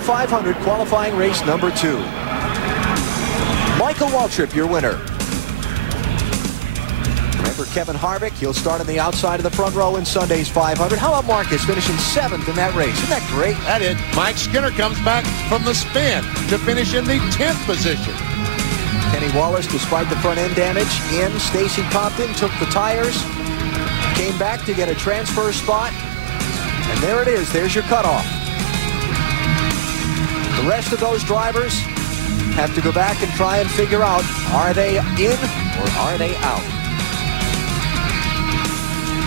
Daytona 500 qualifying race number 2. Michael Waltrip, your winner. Remember Kevin Harvick, he'll start on the outside of the front row in Sunday's 500. How about Marcus finishing 7th in that race? Isn't that great? That is. Mike Skinner comes back from the spin to finish in the 10th position. Kenny Wallace, despite the front end damage, in. Stacy Compton took the tires, came back to get a transfer spot, and there it is. There's your cutoff. The rest of those drivers have to go back and try and figure out, are they in or are they out?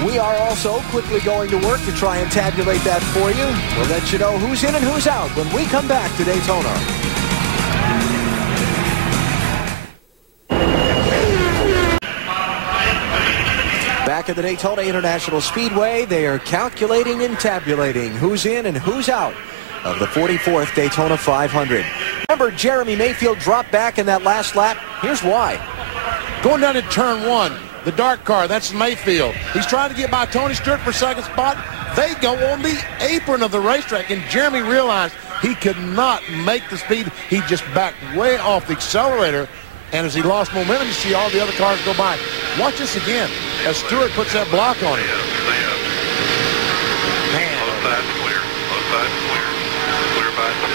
We are also quickly going to work to try and tabulate that for you. We'll let you know who's in and who's out when we come back to Daytona. Back at the Daytona International Speedway, they are calculating and tabulating who's in and who's out of the 44th Daytona 500. Remember, Jeremy Mayfield dropped back in that last lap. Here's why. Going down in turn 1, the dark car, that's Mayfield. He's trying to get by Tony Stewart for second spot. They go on the apron of the racetrack, and Jeremy realized he could not make the speed. He just backed way off the accelerator, and as he lost momentum, you see all the other cars go by. Watch this again as Stewart puts that block on him. Man. Both sides clear. Both sides clear. Clear by 2.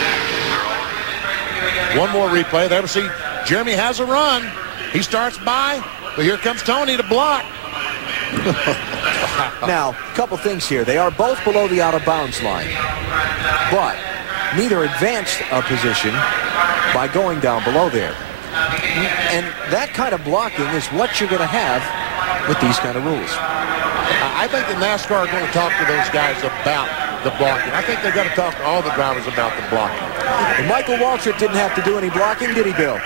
They're all. One more replay. There we see Jeremy has a run. He starts by, but here comes Tony to block. Now, a couple things here. They are both below the out-of-bounds line, but neither advanced a position by going down below there. And that kind of blocking is what you're going to have with these kind of rules. I think the NASCAR are going to talk to those guys about the blocking. I think they've got to talk to all the drivers about the blocking. And Michael Waltrip didn't have to do any blocking, did he, Bill?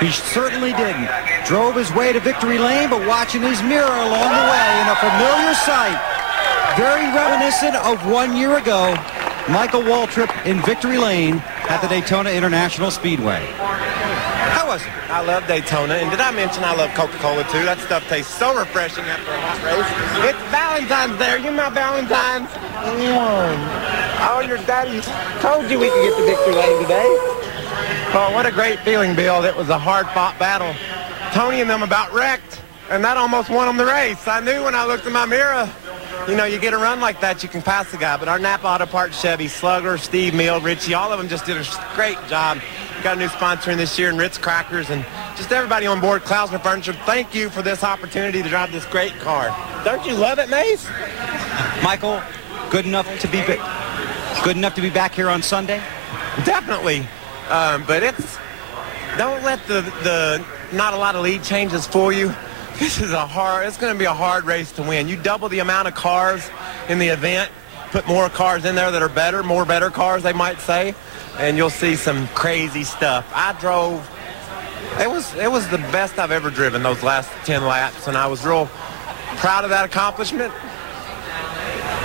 He certainly didn't. Drove his way to victory lane, but watching his mirror along the way in a familiar sight. Very reminiscent of 1 year ago. Michael Waltrip in victory lane at the Daytona International Speedway. How was it? I love Daytona, and did I mention I love Coca-Cola too? That stuff tastes so refreshing after a hot race. It's Valentine's there. You're my Valentine's. Oh, your daddy told you we could get to victory lane today. Oh, what a great feeling, Bill. It was a hard-fought battle. Tony and them about wrecked, and that almost won them the race. I knew when I looked in my mirror, you know, you get a run like that, you can pass the guy. But our Napa Auto Parts Chevy, Slugger, Steve Mill, Richie, all of them just did a great job. We got a new sponsor in this year, and Ritz Crackers, and just everybody on board Klausner Furniture. Thank you for this opportunity to drive this great car. Don't you love it, Mace? Michael, good enough to be back here on Sunday? Definitely. But don't let the not a lot of lead changes fool you. It's going to be a hard race to win. You double the amount of cars in the event, put more cars in there that are better, more better cars, they might say, and you'll see some crazy stuff. I drove, it was the best I've ever driven those last 10 laps, and I was real proud of that accomplishment.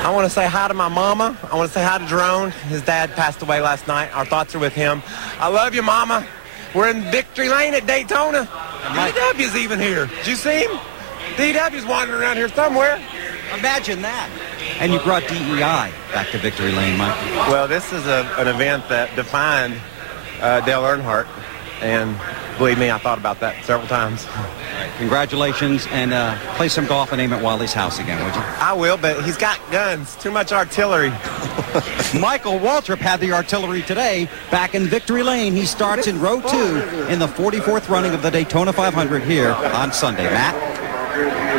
I want to say hi to my mama. I want to say hi to Jerome. His dad passed away last night. Our thoughts are with him. I love you, Mama. We're in victory lane at Daytona. DW's even here. Did you see him? DW's wandering around here somewhere. Imagine that. And you brought DEI back to victory lane, Mike. Well, this is an event that defined Dale Earnhardt. And believe me, I thought about that several times. Congratulations, and play some golf and aim at Wally's house again, would you? I will, but he's got guns. Too much artillery. Michael Waltrip had the artillery today back in victory lane. He starts in row 2 in the 44th running of the Daytona 500 here on Sunday. Matt?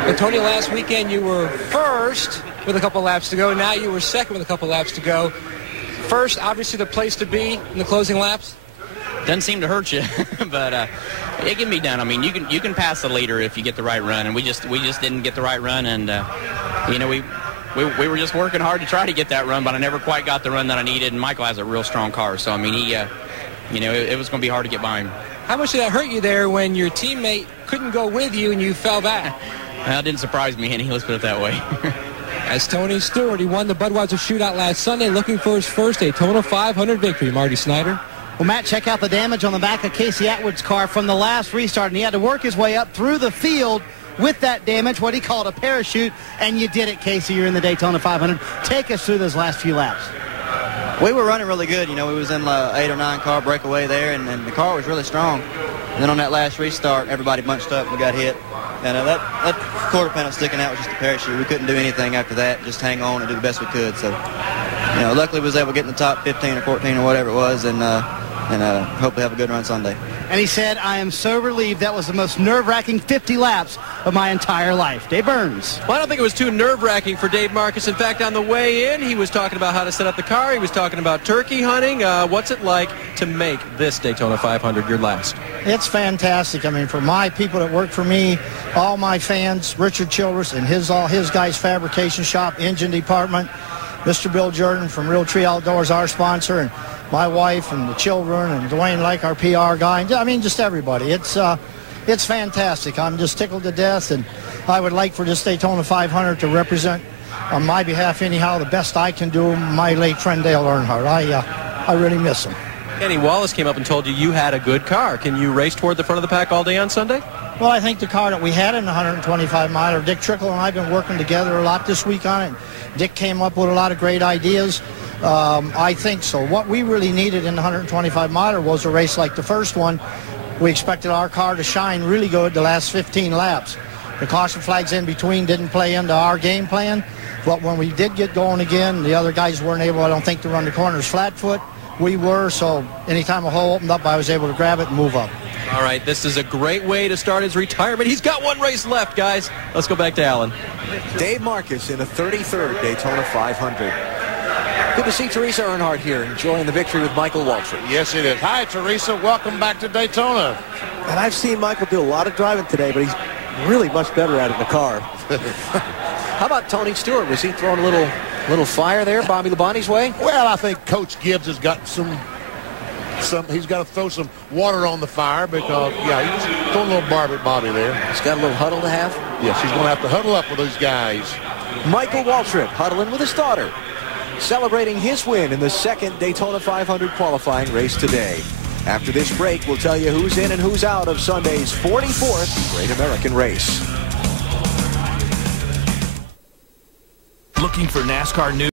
Well, Tony, last weekend you were first with a couple laps to go. Now you were second with a couple laps to go. First, obviously the place to be in the closing laps. Doesn't seem to hurt you, but it can be done. I mean, you can pass the leader if you get the right run, and we just didn't get the right run, and you know, we were just working hard to try to get that run, but I never quite got the run that I needed. And Michael has a real strong car, so I mean, he, you know, it was going to be hard to get by him. How much did that hurt you there when your teammate couldn't go with you and you fell back? That didn't surprise me any. Let's put it that way. As Tony Stewart, he won the Budweiser Shootout last Sunday, looking for his first Daytona 500 victory. Marty Snyder. Well, Matt, check out the damage on the back of Casey Atwood's car from the last restart, and he had to work his way up through the field with that damage, what he called a parachute, and you did it, Casey. You're in the Daytona 500. Take us through those last few laps. We were running really good. You know, we was in 8 or 9 car breakaway there, and the car was really strong. And then on that last restart, everybody bunched up and we got hit. And that quarter panel sticking out was just a parachute. We couldn't do anything after that, just hang on and do the best we could. So, you know, luckily we was able to get in the top 15 or 14 or whatever it was, and hopefully have a good run Sunday. And he said, I am so relieved. That was the most nerve-wracking 50 laps of my entire life. Dave Burns. Well, I don't think it was too nerve-wracking for Dave Marcus. In fact, on the way in, he was talking about how to set up the car. He was talking about turkey hunting. What's it like to make this Daytona 500 your last? It's fantastic. I mean, for my people that work for me, all my fans, Richard Childress and all his guys' fabrication shop, engine department, Mr. Bill Jordan from Real Tree Outdoors, our sponsor, and my wife and the children, and Dwayne Lake, our PR guy. I mean, just everybody. It's fantastic. I'm just tickled to death, and I would like for this Daytona 500 to represent, on my behalf anyhow, the best I can do, my late friend Dale Earnhardt. I really miss him. Kenny Wallace came up and told you had a good car. Can you race toward the front of the pack all day on Sunday? Well, I think the car that we had in the 125 miler, Dick Trickle and I have been working together a lot this week on it. Dick came up with a lot of great ideas. I think so. What we really needed in the 125 miler was a race like the first one. We expected our car to shine really good the last 15 laps. The caution flags in between didn't play into our game plan, but when we did get going again, the other guys weren't able, I don't think, to run the corners flat foot. We were, so anytime a hole opened up, I was able to grab it and move up. All right, this is a great way to start his retirement. He's got one race left, guys. Let's go back to Alan. Dave Marcus in the 33rd Daytona 500. Good to see Teresa Earnhardt here, enjoying the victory with Michael Waltrip. Yes, it is. Hi, Teresa. Welcome back to Daytona. And I've seen Michael do a lot of driving today, but he's really much better at it in the car. How about Tony Stewart? Was he throwing a little fire there, Bobby Labonte's way? Well, I think Coach Gibbs has got he's got to throw some water on the fire because, yeah, he's throwing a little barb at Bobby there. He's got a little huddle to have? Yes, he's going to have to huddle up with those guys. Michael Waltrip huddling with his daughter, celebrating his win in the second Daytona 500 qualifying race today. After this break, we'll tell you who's in and who's out of Sunday's 44th Great American Race. Looking for NASCAR news?